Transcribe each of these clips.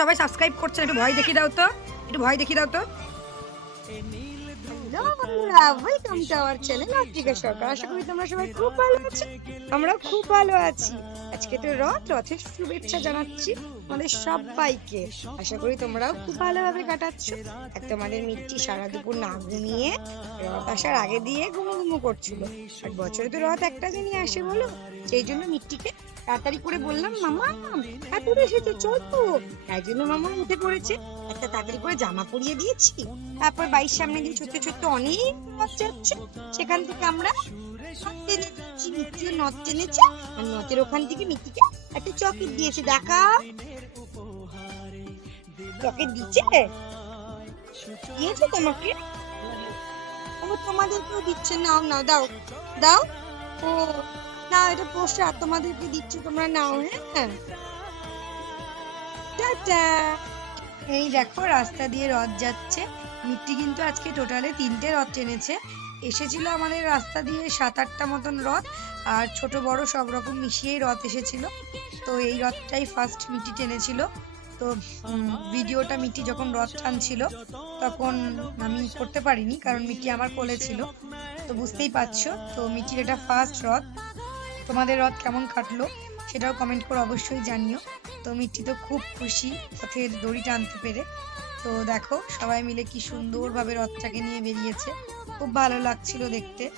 সবাই সাবস্ক্রাইব করছেন একটু ভয় দেখিয়ে দাও তো। একটু ভয় দেখিয়ে দাও তো। সবাই খুব ভালো আছো। আমরা খুব ভালো আছি। আজকে তো রথ রথের শুভেচ্ছা জানাচ্ছি আমাদের সবাইকে। আশা করি তোমরাও খুব ভালোভাবে কাটাচ্ছ। আর তোমাদের মিষ্টি সারা দুপুর না ঘুমিয়ে রথ আসার আগে দিয়ে ঘুমো ঘুমো করছিল। আর বছরে তো রথ একটা দিনই আসে বলো। সেই জন্য মিষ্টিকে তাড়াতাড়ি করে বললাম, মামা, এত এসেছে চল তো। তাই জন্য মামা উঠে পড়েছে। একটা তাড়াতাড়ি করে জামা পরিয়ে দিয়েছি। তারপর বাড়ির সামনে দিয়ে ছোট্ট ছোট্ট অনেক যাচ্ছে। সেখান থেকে আমরা নথ টেনেছে, আর নথের ওখান থেকে একটা চকেট দিয়েছে, দেখা। চকেট দিচ্ছে? দিয়েছে তোমাকে? ও তোমাদেরকেও দিচ্ছে, নাও দাও দাও। ও, না, এটা প্রসাদ, তোমাদেরকে দিচ্ছে, তোমরা নাও হ্যাঁ। টাটা। এই দেখো, রাস্তা দিয়ে রথ যাচ্ছে। মিট্টি কিন্তু আজকে টোটালে তিনটে রথ টেনেছে। এসেছিল আমাদের রাস্তা দিয়ে সাত আটটা মতন রথ, আর ছোট বড় সব রকম মিশিয়েই রথ এসেছিল। তো এই রথটাই ফার্স্ট মিটি টেনেছিল। তো ভিডিওটা মিটি যখন রথ টানছিল, তখন আমি করতে পারিনি, কারণ মিটি আমার কোলে ছিল। তো বুঝতেই পারছ, তো মিটির এটা ফার্স্ট রথ। তোমাদের রথ কেমন কাটলো সেটাও কমেন্ট করে অবশ্যই জানিও। তো মিষ্টি তো খুব খুশি রথের দড়ি টানতে পেরে। তো দেখো, সবাই মিলে কি সুন্দরভাবে রথটাকে নিয়ে বেরিয়েছে। খুব ভালো লাগছিল দেখতে।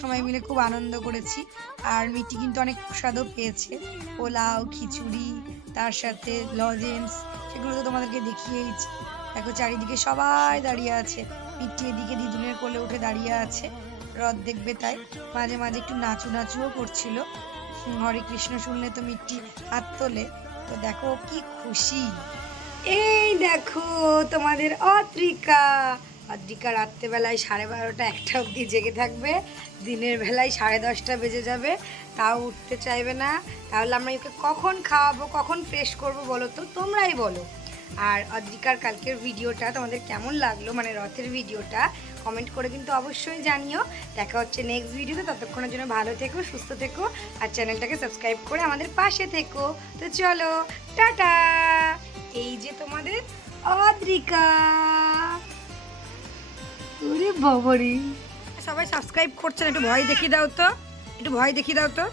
সবাই মিলে খুব আনন্দ করেছি। আর মিষ্টি কিন্তু অনেক প্রসাদও পেয়েছে। পোলাও, খিচুড়ি, তার সাথে লজেন্স সেগুলো তো তোমাদেরকে দেখিয়েইছি। দেখো, চারিদিকে সবাই দাঁড়িয়ে আছে। মিষ্টি এদিকে দিদুনের কোলে উঠে দাঁড়িয়ে আছে। রথ দেখবে তাই। মাঝে মাঝে একটু নাচু নাচুও করছিল। হরে কৃষ্ণ শুনলে তো মিষ্টি হাত তোলে। তো দেখো, কি খুশি। এই দেখো তোমাদের অত্রিকা অদ্রিকা রাত্রেবেলায় সাড়ে বারোটা একটা অবধি জেগে থাকবে। দিনের বেলায় সাড়ে দশটা বেজে যাবে। তাও উঠতে চাইবে না। তাহলে আমরা ওকে কখন খাওয়াবো, কখন ফ্রেশ করব বলো তো? তোমরাই বলো। আর অদ্রিকার কালকের ভিডিওটা তোমাদের কেমন লাগল? মানে রথের ভিডিওটা কমেন্ট করে কিন্তু অবশ্যই জানিও। দেখা হচ্ছে নেক্সট ভিডিওতে ততক্ষণের জন্য ভালো থেকো, সুস্থ থেকো, আর চ্যানেলটাকে সাবস্ক্রাইব করে আমাদের পাশে থেকো। তো চলো, টাটা! এই যে তোমাদের অদ্রিকা। ওরে বাবারি। সবাই সাবস্ক্রাইব করছেন, একটু ভয় দেখিয়ে দাও তো। একটু ভয় দেখিয়ে দাও তো।